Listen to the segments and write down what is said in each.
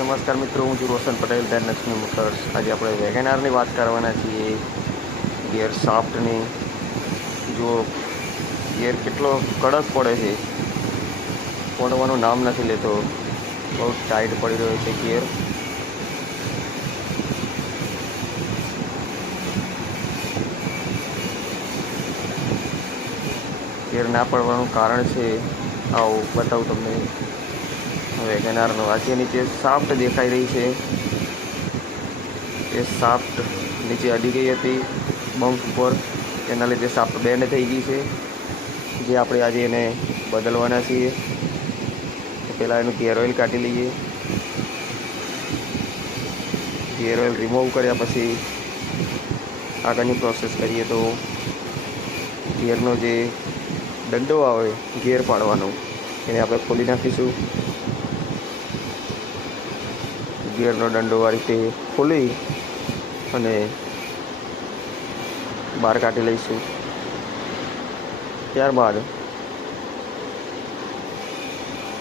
નમસ્કાર મિત્રો, હું છું રોશન પટેલ, ધનલક્ષ્મી મોટર્સ. આજે આપણે વેગેનારની વાત કરવાના છીએ. ગિયર શાફ્ટની જો ગિયર કેટલો કડક પડે છે, પડવાનું નામ નથી લેતો. બહુ ટાઈટ પડી રહ્યો છે ગિયર. ગિયર ના પડવાનું કારણ છે આવું બતાવું તમને. વેગેનારનો આજે નીચે શાફ્ટ દેખાઈ રહી છે. એ શાફ્ટ નીચે અડી ગઈ હતી બમ્પ ઉપર, એના લીધે શાફ્ટ બેન્ડ થઈ ગઈ છે, જે આપણે આજે એને બદલવાના છીએ. તો પહેલાં એનું ગિયર ઓઇલ કાઢી લઈએ. ગિયર ઓઇલ રિમૂવ કર્યા પછી આગળની પ્રોસેસ કરીએ તો ગિયરનો જે દંડો આવે ગિયર પાડવાનો, એને આપણે ખોલી નાખીશું. ગિયરનો દંડો આ રીતે ખોલી અને બહાર કાઢી લઈશું. ત્યારબાદ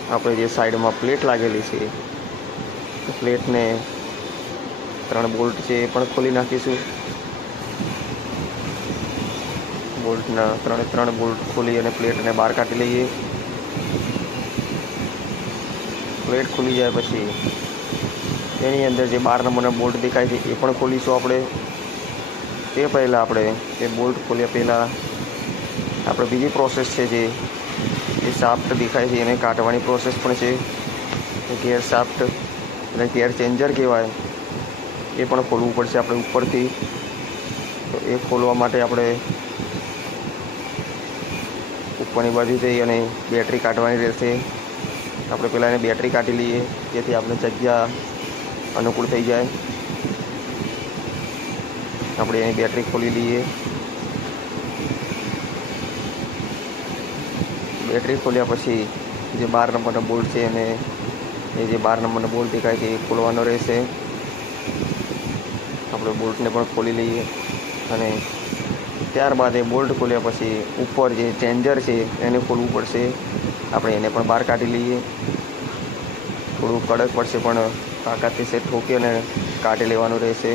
આપણે જે સાઈડમાં પ્લેટ લાગેલી છે, પ્લેટને 3 બોલ્ટ છે એ પણ ખોલી નાખીશું. બોલ્ટના 3 બોલ્ટ ખોલી અને પ્લેટને બહાર કાઢી લઈએ. પ્લેટ ખુલી જાય પછી એની અંદર જે 12 નંબરના બોલ્ટ દેખાય છે એ પણ ખોલીશું આપણે. તે પહેલાં આપણે એ બોલ્ટ ખોલ્યા પહેલાં આપણે બીજી પ્રોસેસ છે, જે એ શાફ્ટ દેખાય છે એને કાઢવાની પ્રોસેસ પણ છે. ગિયર શાફ્ટ એટલે ગિયર ચેન્જર કહેવાય, એ પણ ખોલવું પડશે આપણે ઉપરથી. તો એ ખોલવા માટે આપણે ઉપરની બાજુ જઈ અને બેટરી કાઢવાની રહેશે. આપણે પહેલાં એને બેટરી કાઢી લઈએ, જેથી આપણે જગ્યા અનુકૂળ થઈ જાય. આપણે એની બેટરી ખોલી લઈએ. બેટરી ખોલ્યા પછી જે 12 નંબરનો બોલ્ટ છે અને એ જે 12 નંબરનો બોલ્ટ દેખાય છે એ ખોલવાનો રહેશે. આપણે બોલ્ટને પણ ખોલી લઈએ અને ત્યારબાદ એ બોલ્ટ ખોલ્યા પછી ઉપર જે ચેન્જર છે એને ખોલવું પડશે. આપણે એને પણ બહાર કાઢી લઈએ. થોડું કડક પડશે પણ તાકાતથી સેટ ઠોકી અને કાઢી લેવાનું રહેશે.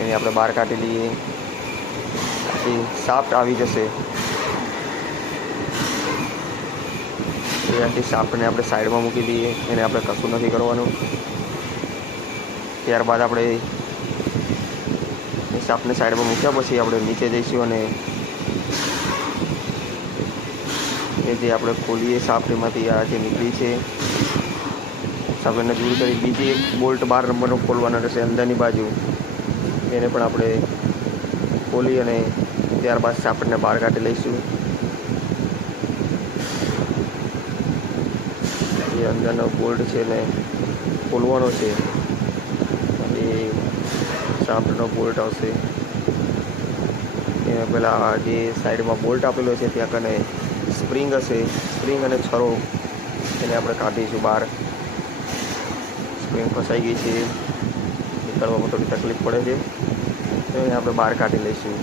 એને આપણે બહાર કાઢી લઈએ. પછી શાફ્ટ આવી જશે. એનાથી શાફ્ટને આપણે સાઈડમાં મૂકી દઈએ. એને આપણે કશું નથી કરવાનું. ત્યારબાદ આપણે એ શાફ્ટને સાઈડમાં મૂક્યા પછી આપણે નીચે જઈશું અને એ જે આપણે ખોલીએ શાફ્ટમાંથી આ જે નીકળી છે શાફ્ટને દૂર કરી બીજી એક બોલ્ટ 12 નંબરનો ખોલવાનો રહેશે અંદરની બાજુ. એને પણ આપણે ખોલી અને ત્યારબાદ શાફ્ટને બહાર કાઢી લઈશું. જે અંદરનો બોલ્ટ છે ને ખોલવાનો છે, એ શાફ્ટનો બોલ્ટ આવશે. એને પહેલાં જે સાઈડમાં બોલ્ટ આપેલો છે ત્યાં કને સ્પ્રિંગ હશે, સ્પ્રિંગ અને છરો એને આપણે કાઢીશું બહાર. સ્પ્રિંગ ફસાઈ ગઈ છે, નીકળવામાં થોડી તકલીફ પડે છે, તો એને આપણે બહાર કાઢી લઈશું.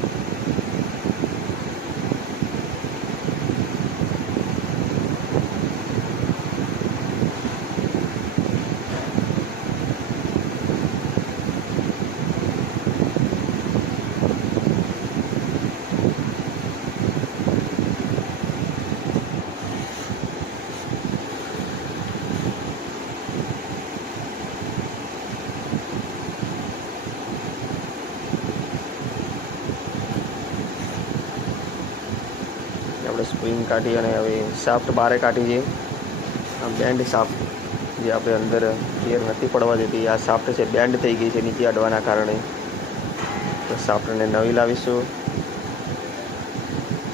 આપણે સ્પ્રિંગ કાઢી અને હવે શાફ્ટ બહાર કાઢી છે. આ બેન્ડ શાફ્ટ જે આપણે અંદર ગિયર નથી પડવા દેતી, આ શાફ્ટ છે બેન્ડ થઈ ગઈ છે નીચે અડવાના કારણે. તો શાફ્ટને નવી લાવીશું.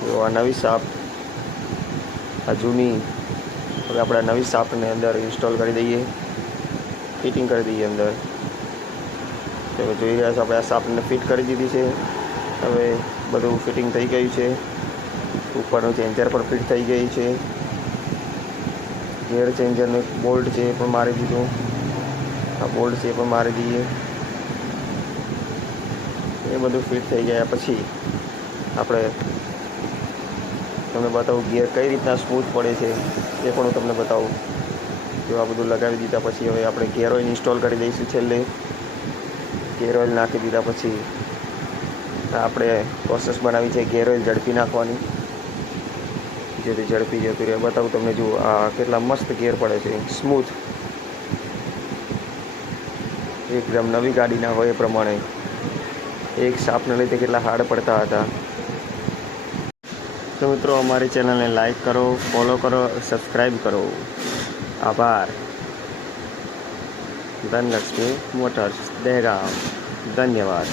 તો આ નવી શાફ્ટ, આ જૂની, હવે આપણે આ નવી શાફ્ટને અંદર ઇન્સ્ટોલ કરી દઈએ, ફિટિંગ કરી દઈએ અંદર. તો હવે જોઈ રહ્યા છો આપણે આ શાફ્ટને ફિટ કરી દીધી છે. હવે બધું ફિટિંગ થઈ ગયું છે. ઉપરનું ચેન્જર પણ ફિટ થઈ ગઈ છે. ગિયર ચેન્જરનું બોલ્ટ છે એ પણ મારી દીધું. આ બોલ્ટ છે એ પણ મારી દઈએ. એ બધું ફિટ થઈ ગયા પછી આપણે તમને બતાવું ગિયર કઈ રીતના સ્મૂથ પડે છે એ પણ હું તમને બતાવું. જો આ બધું લગાવી દીધા પછી હવે આપણે ગિયર ઓઇલ ઇન્સ્ટોલ કરી દઈશું. છેલ્લે ગિયર ઓઇલ નાખી દીધા પછી આપણે પ્રોસેસ બનાવી છે ગિયર ઓઇલ ઝડપી નાખવાની, જેથી ઝડપી જતું રહે. બતાવું તમને, જુઓ આ કેટલા મસ્ત ગિયર પડે છે, સ્મૂથ, એકદમ નવી ગાડીના હોય એ પ્રમાણે. એક શાફ્ટને લીધે કેટલા હાર્ડ પડતા હતા. તો મિત્રો અમારી ચેનલને લાઈક કરો, ફોલો કરો, સબસ્ક્રાઈબ કરો. આભાર. ધનલક્ષ્મી મોટર્સ, દહેગામ. ધન્યવાદ.